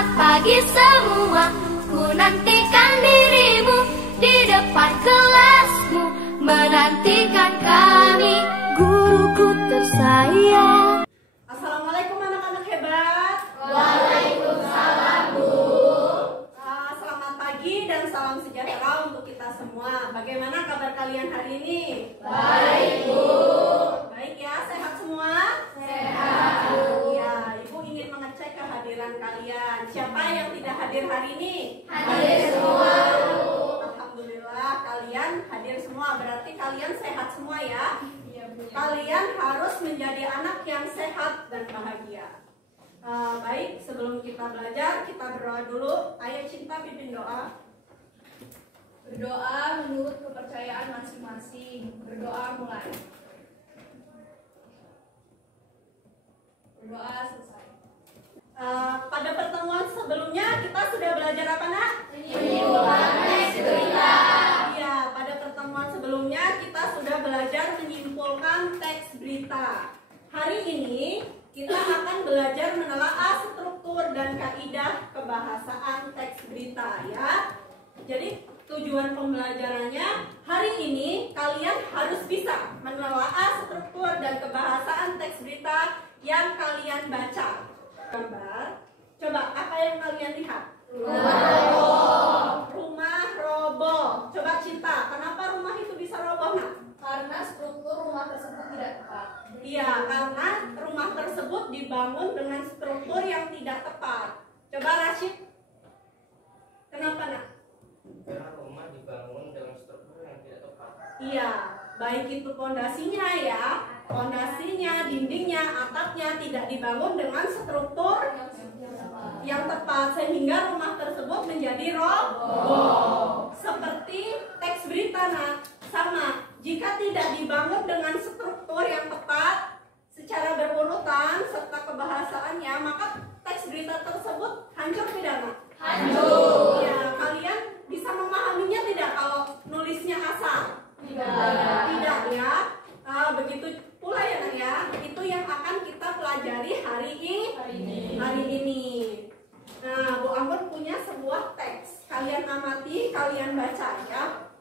Selamat pagi semua, ku nantikan dirimu di depan kelasmu, menantikan kami, guruku tersayang. Assalamualaikum anak-anak hebat. Waalaikumsalam, Bu. Selamat pagi dan salam sejahtera untuk kita semua. Bagaimana kabar kalian hari ini? Baik, Bu. Baik ya, sehat semua? Sehat, Bu. Ya, Ibu ingin mengecek kehadiran kalian. Siapa yang tidak hadir hari ini? Hadir semua, Bu. Alhamdulillah, kalian hadir semua. Berarti kalian sehat semua ya? Iya, Bu. Kalian harus menjadi anak yang sehat dan bahagia. Baik, sebelum kita belajar, kita berdoa dulu. Ayo Cinta, pimpin doa. Berdoa menurut kepercayaan masing-masing. Berdoa mulai. Berdoa selesai. Pada pertemuan sebelumnya kita sudah belajar apa nak? Menyimpulkan teks berita. Iya, pada pertemuan sebelumnya kita sudah belajar menyimpulkan teks berita. Hari ini kita akan belajar menelaah struktur dan kaidah kebahasaan teks berita ya. Jadi tujuan pembelajarannya hari ini kalian harus bisa menelaah struktur dan kebahasaan teks berita yang kalian baca. Gambar. Coba apa yang kalian lihat? Rumah roboh. Coba Cinta, kenapa rumah itu bisa roboh nak? Karena struktur rumah tersebut tidak tepat. Iya, karena rumah tersebut dibangun dengan struktur yang tidak tepat. Coba Rashid, kenapa nak? Karena rumah dibangun dengan struktur yang tidak tepat. Iya, baik itu pondasinya ya, pondasinya, dindingnya, atapnya tidak dibangun dengan struktur yang tepat sehingga rumah tersebut menjadi roboh. Seperti teks berita nak, sama. Jika tidak dibangun dengan struktur yang tepat secara berurutan serta kebahasaannya, maka teks berita tersebut hancur tidak nak? Hancur. Ya, kalian bisa memahaminya tidak kalau nulisnya asal? Tidak ya. Begitu pula ya nak ya. Itu yang akan kita pelajari hari ini. Nah, Bu Anggun punya sebuah teks. Kalian amati, kalian baca ya.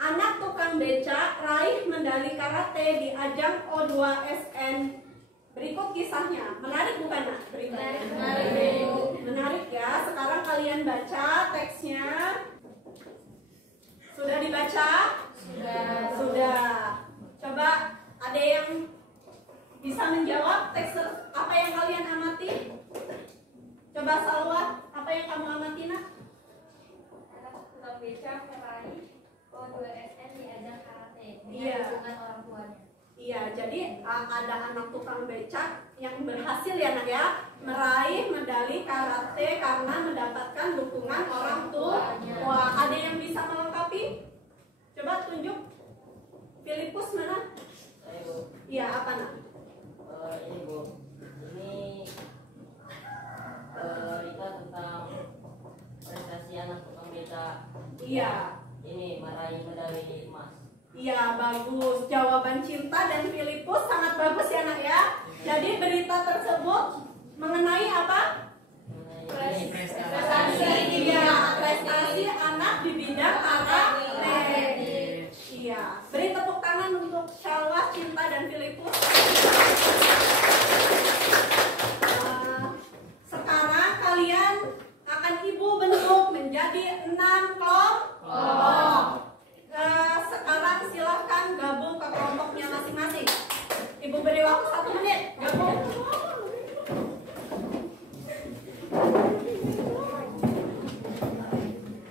Anak tukang beca raih medali karate di ajang O2SN. Berikut kisahnya. Menarik bukan nak? Menarik ya. Sekarang kalian baca teksnya. Sudah dibaca? Sudah. Coba ada yang bisa menjawab teks apa yang kalian amati? Coba Salwa, apa yang kamu amati nak? Anak tukang beca meraih O2SN di ajang karate Iya. dengan dukungan orang tuanya. Iya, jadi ada anak tukang becak yang berhasil ya nak ya meraih medali karate karena mendapatkan dukungan orang tua. Wah, ada yang bisa melengkapi? Coba tunjuk. Filipus mana? Saya Bu, Iya, apa nak? ini Bu, ini berita tentang prestasi anak tukang beca. Iya. Ini meraih medali emas. Iya, bagus. Jawaban Cinta dan Filipus sangat bagus ya nak ya. Jadi berita tersebut mengenai apa? Prestasi. Iya, prestasi anak di bidang karate. Iya. Beri tepuk tangan untuk Shalwa, Cinta dan Filipus. Sekarang kalian akan Ibu bentuk menjadi 6 kelompok. Sekarang silahkan gabung ke kelompoknya masing-masing. Ibu beri waktu 1 menit. Gabung.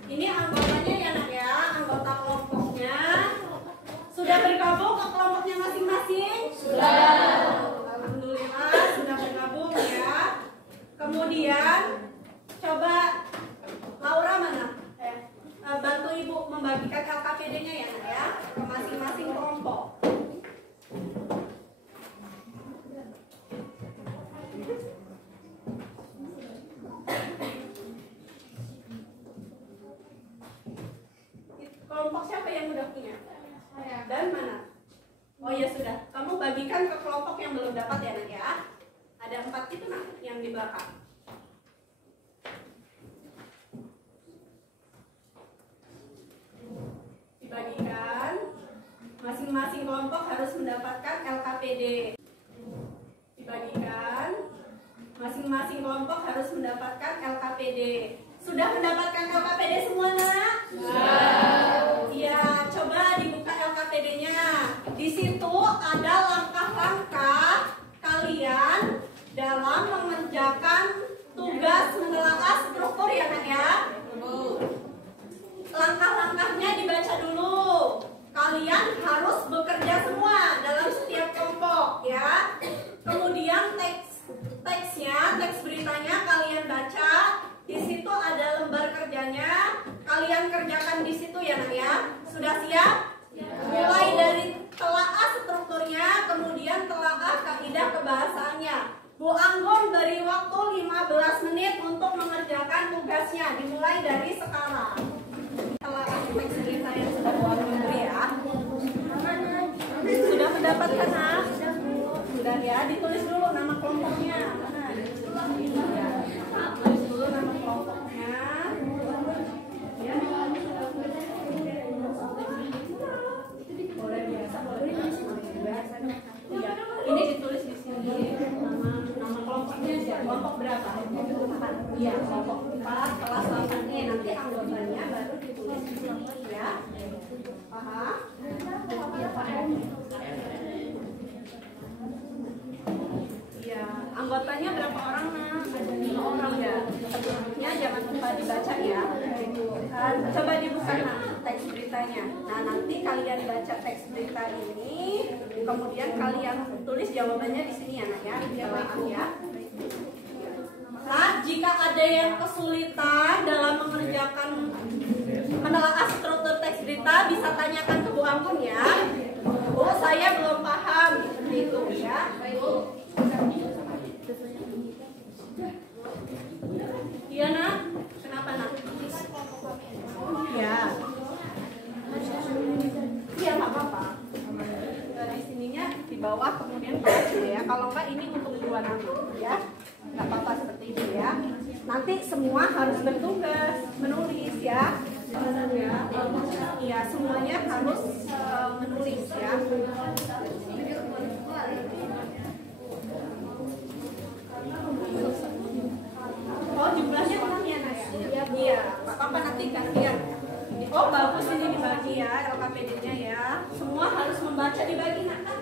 Ini anggotanya ya nak ya, anggota kelompoknya. Sudah bergabung ke kelompoknya masing-masing? Sudah. Alhamdulillah sudah bergabung ya. Kemudian coba Laura mana? Bantu Ibu membagikan LKPD-nya ya nak ya ke masing-masing kelompok. Kelompok siapa yang udah punya? Dan mana? Oh ya sudah, kamu bagikan ke kelompok yang belum dapat ya nak ya. Ada 4 itu nak yang di belakang. LKPD. Dibagikan, masing-masing kelompok harus mendapatkan LKPD. Sudah mendapatkan LKPD semua, nak? Iya, coba dibuka LKPD-nya. Di situ ada langkah-langkah kalian dalam mengerjakan tugas menelaah struktur ya, nak ya. Langkah-langkahnya dibaca dulu. Kalian harus bekerja semua dalam setiap kelompok ya. Kemudian teks beritanya kalian baca. Di situ ada lembar kerjanya. Kalian kerjakan di situ ya, nak ya. Sudah siap? Mulai dari telaah strukturnya, kemudian telaah kaidah kebahasaannya. Bu Anggun beri waktu 15 menit untuk mengerjakan tugasnya. Dimulai dari sekarang. Telaah teks berita yang sudah Bu Anggun beri ya. Sudah mendapatkan, nak? Sudah ya. Ditulis dulu nama kelompoknya. Mana? Ya. Tulis dulu nama kelompoknya. Ya. Boleh biasa, boleh biasa. Ya. Ini ditulis di sini nama kelompoknya siapa? Kelompok berapa? Iya, kelompok 4 kelas 8 nanti anggotanya baru ditulis di sini ya. Paham? Iya, anggotanya berapa orang, nak? Ada 5 orang ya. Sebelumnya jangan lupa dibaca ya. Coba dibuka, nak, teks beritanya. Nah, nanti kalian baca teks berita ini, kemudian kalian tulis jawabannya di sini ya, nak ya. Ya. Nah, jika ada yang kesulitan dalam mengerjakan menelaah struktur teks berita, bisa tanyakan ke Bu Anggun ya. Bu, saya belum paham seperti itu ya. Iya, nak? Kenapa, nak? Iya. Iya, nggak apa-apa. Di sininya di bawah kemudian ya. Kalau enggak ini untuk dua nama ya. Nggak apa-apa seperti itu ya. Nanti semua harus bertugas menulis ya. Iya, semuanya harus menulis ya. Oh, jumlahnya kurang ya, Nak? Iya, apa-apa nanti gantian. Oh, bagus ini dibagi ya LKPD-nya ya. Semua harus membaca dibagi, Nak.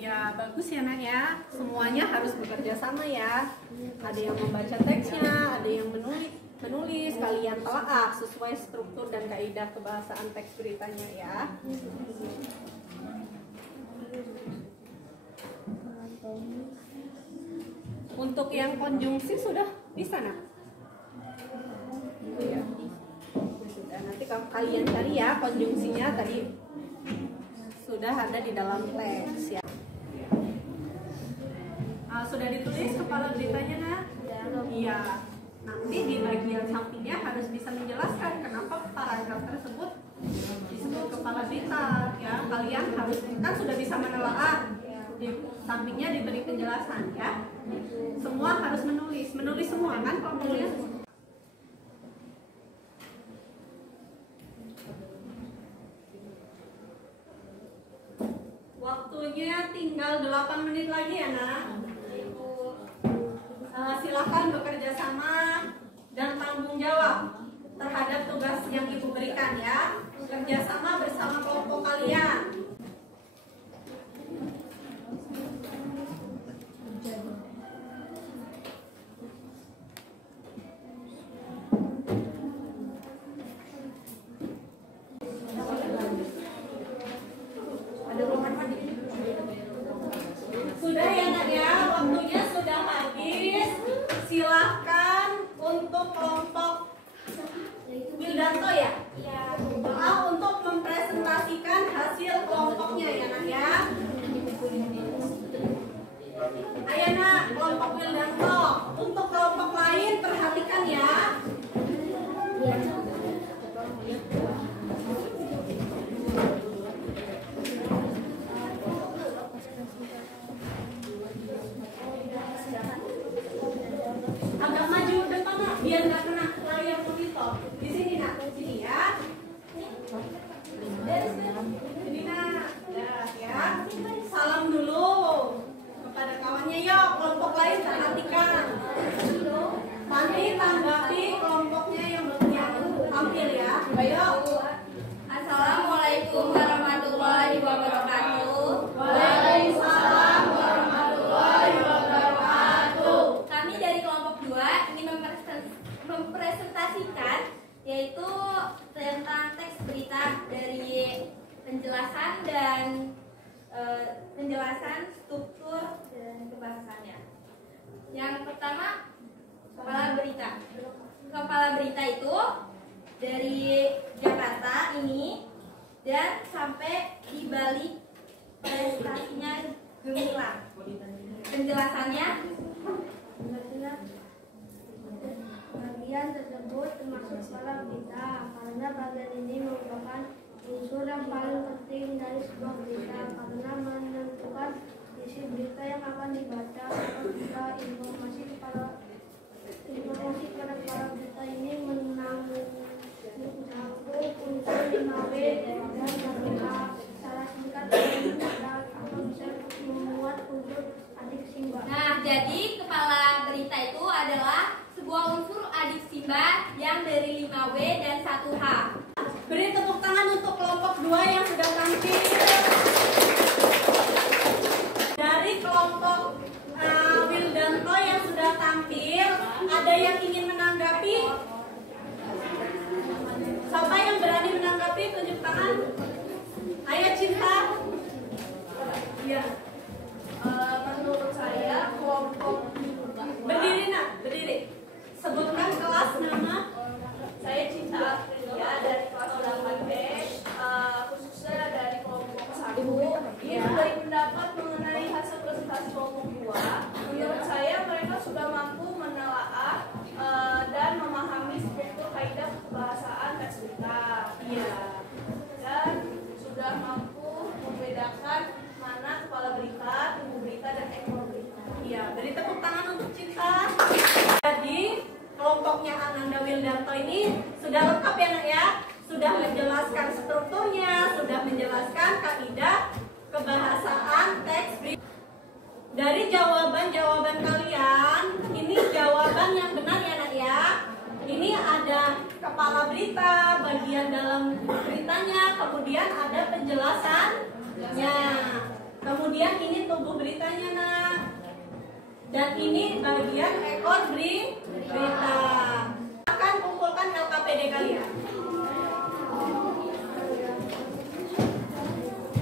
Ya, bagus ya, nak ya. Semuanya harus bekerja sama ya. Ada yang membaca teksnya, ada yang menulis, kalian telaah sesuai struktur dan kaidah kebahasaan teks beritanya ya. Untuk yang konjungsi sudah bisa, nak? Ya. Sudah, nanti kalian cari ya konjungsinya tadi sudah ada di dalam teks ya. Sudah ditulis kepala beritanya, nak? Iya. Nanti di bagian sampingnya harus bisa menjelaskan kenapa paragraf tersebut disebut kepala berita ya. Kalian harus kan sudah bisa menelaah. Di sampingnya diberi penjelasan ya. Semua harus menulis semua kan kalau menulis. Waktunya tinggal 8 menit lagi ya, nak. Silakan bekerja sama dan tanggung jawab terhadap tugas yang Ibu berikan ya. Kerjasama bersama kelompok kalian. Sudah ya, nak ya, waktunya sudah habis. Silahkan untuk kelompok Wildanto ya. Untuk mempresentasikan hasil kelompoknya ya, nak ya. Ayo. Assalamualaikum warahmatullahi wabarakatuh. Waalaikumsalam warahmatullahi wabarakatuh. Kami dari kelompok 2 ingin mempresentasikan yaitu tentang teks berita dari penjelasan dan penjelasan struktur dan kebahasannya. Yang pertama, kepala berita. Kepala berita itu dari Jakarta ini dan sampai di balik prestasinya gemilang. Penjelasannya, bagian tersebut termasuk kepala berita karena bagian ini merupakan unsur yang paling penting dari sebuah berita karena menentukan isi berita yang akan dibaca. Apabila informasi kepada kepala berita ini menanggung unsur 5W dan berbeda secara singkat dan atau bisa membuat unsur adik simba. nah jadi kepala berita itu adalah sebuah unsur adik simba yang dari 5W dan 1H. Beri tepuk tangan untuk kelompok 2 yang sudah tampil. Dari kelompok Wildanto yang sudah tampil, ada yang ingin menanggapi? Siapa yang berani menanggapi? Tunjuk tangan. Ayo Cinta. Iya. Menurut saya kelompok Berdiri nak, berdiri. Sebutkan kelas nama. saya Cinta Aprilia dari kelas 8B, khususnya dari kelompok 1. Ini dari pendapat mengenai hasil presentasi kelompok 2. Menurut saya mereka sudah mampu menelaah dan memahami struktur kaidah kebahasaan teks berita. Iya. Dan sudah mampu membedakan mana kepala berita, tunggu berita, dan ekor berita. Iya, beri tepuk tangan untuk Cinta. Jadi kelompoknya Ananda Wildanto ini sudah lengkap ya nak ya, sudah menjelaskan strukturnya, sudah menjelaskan kaidah kebahasaan teks berita. Dari jawaban-jawaban kalian, ini jawaban yang benar ya nak ya. Ini ada kepala berita, bagian dalam beritanya, kemudian ada penjelasannya. Kemudian ini tubuh beritanya nak. Dan ini bagian ekor berita. Akan kumpulkan LKPD kalian.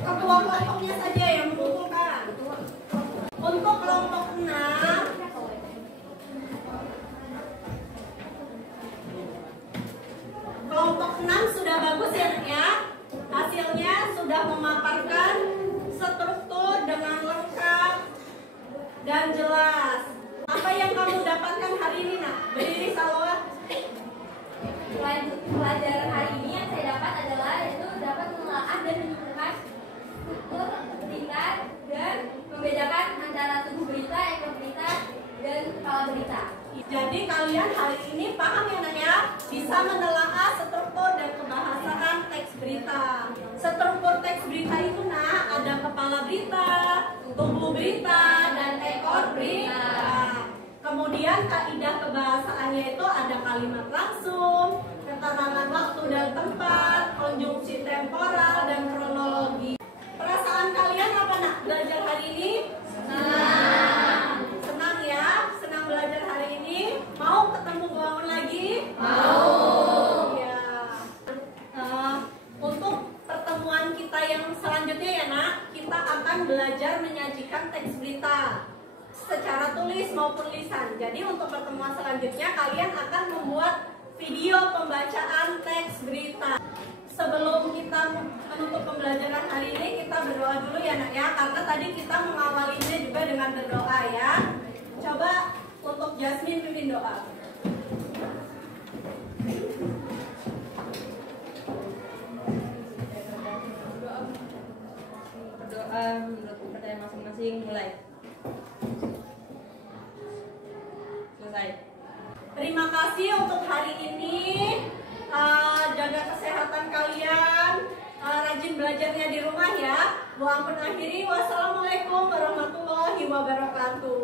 Ketua kelompoknya saja yang mengumpulkan. Untuk kelompok 6, kelompok 6 sudah bagus ya nak ya. Hasilnya sudah memaparkan struktur dengan lengkap dan jelas. Apa yang kamu dapatkan hari ini nak? Berdiri Salwa. Pelajaran hari ini yang saya dapat adalah yaitu dapat menelaah dan menyimpulkan struktur berita dan membedakan antara tubuh berita, ekor berita, dan kepala berita. Jadi kalian hari ini paham ya nak ya? Bisa menelaah struktur dan kebahasaan teks berita. Struktur teks berita itu nak ada kepala berita, tubuh berita, dan ekor berita. Kemudian kaidah kebahasaannya itu ada kalimat langsung, keterangan waktu dan tempat, konjungsi temporal, dan kronologi. Perasaan kalian apa nak belajar hari ini? Senang ya? Senang belajar hari ini? Mau ketemu Bangun lagi? Mau. Ya. Untuk pertemuan kita yang selanjutnya ya nak, kita akan belajar menyajikan teks berita secara tulis maupun lisan. Jadi untuk pertemuan selanjutnya kalian akan membuat video pembacaan teks berita. Sebelum kita menutup pembelajaran hari ini, kita berdoa dulu ya nak ya, karena tadi kita mengawalinya juga dengan berdoa ya. Coba untuk Jasmine pimpin doa. Berdoa menurut kepercayaan masing-masing, mulai. Selesai. Terima kasih untuk hari ini. Jaga kesehatan kalian. Rajin belajarnya di rumah ya. Bu Ampun akhiri. Wassalamualaikum warahmatullahi wabarakatuh.